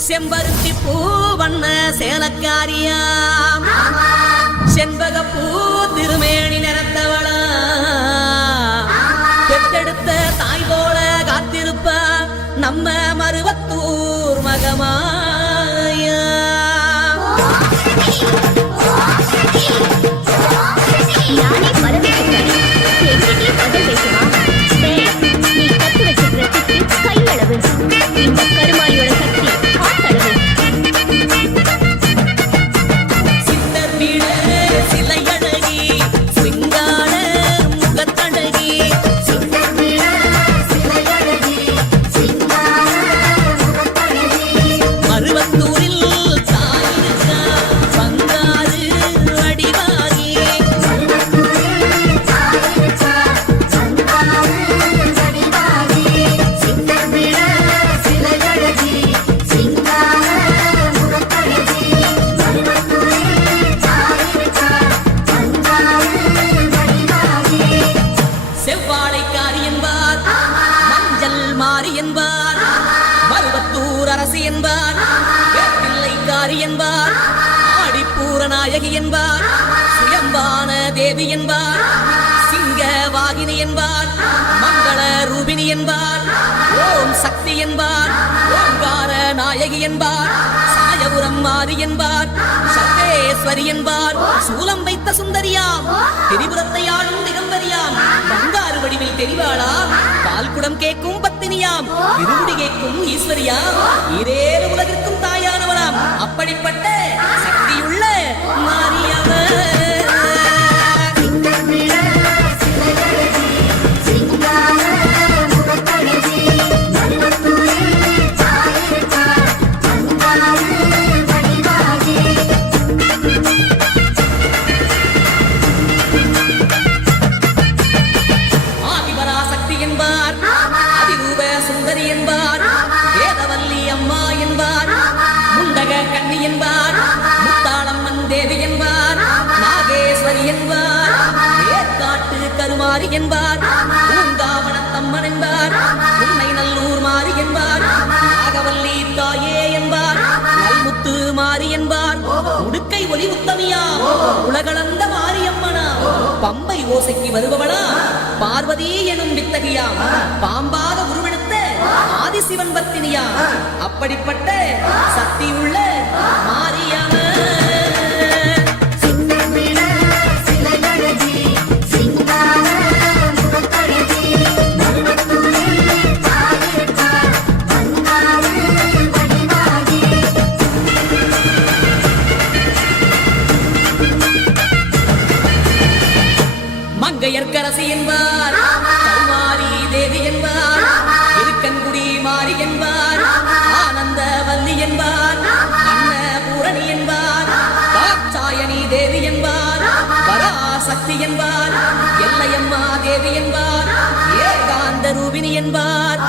செம்பருத்தி பூ வண்ண சேலக்காரியாம் செண்பக பூ திருமேனி நிறத்தவளா பெத்தெடுத்த தாய் போல காத்திருப்பா நம்ம மருவத்தூர் மகமாயா என்பார் ஆடிப்பூரநாயகி என்பார் சுயம்பான தேவி என்பார் சிங்கவாகினி என்பார் மங்கள ரூபினி என்பார் ஓம் சக்தி என்பார் ஓங்கார நாயகி என்பார் சாயபுரம் மாறி என்பார் சர்வேஸ்வரி என்பார் சூலம் வைத்த சுந்தரியாம் திரிபுரத்தை ஆளும் திகம்பரியாம் பங்காறு வடிவில் தெரிவாளாம் பால்குடம் கேட்கும் பத்தினியாம் இருமுடி கேட்கும் ஈஸ்வரியாம் இரேறு உலகிற்கும் தாயானவளாம் அப்படிப்பட்ட சக்தியுள்ள மாரியவர் கருமாரி என்பார் பூங்காவனத்தம்மன் என்பார் உண்மை நல்லூர் மாறி என்பார் நாகவல்லி தாயே என்பார் நல்முத்து மாறி என்பார் உடுக்கை ஒளி உத்தமியா உலகளந்த மாரியம்மனா பம்பை ஓசைக்கு வருபவளா பார்வதி எனும் வித்தகியாம் பாம்பாக உருவெடுத்த ஆதிசிவன் பத்தினியா அப்படிப்பட்ட சக்தி உள்ள மாரியம்மன் மங்கையர்க்கரசி என்பார் கருமாரி தேவி என்பார் இருக்கன்குடி மாறி என்பார் ஆனந்த வல்லி என்பார் அன்னபூரணி என்பார் காச்சாயணி தேவி என்பார் பராசக்தி என்பார் எல்லையம்மா தேவி என்பார் ஏகாந்த ரூபினி என்பார்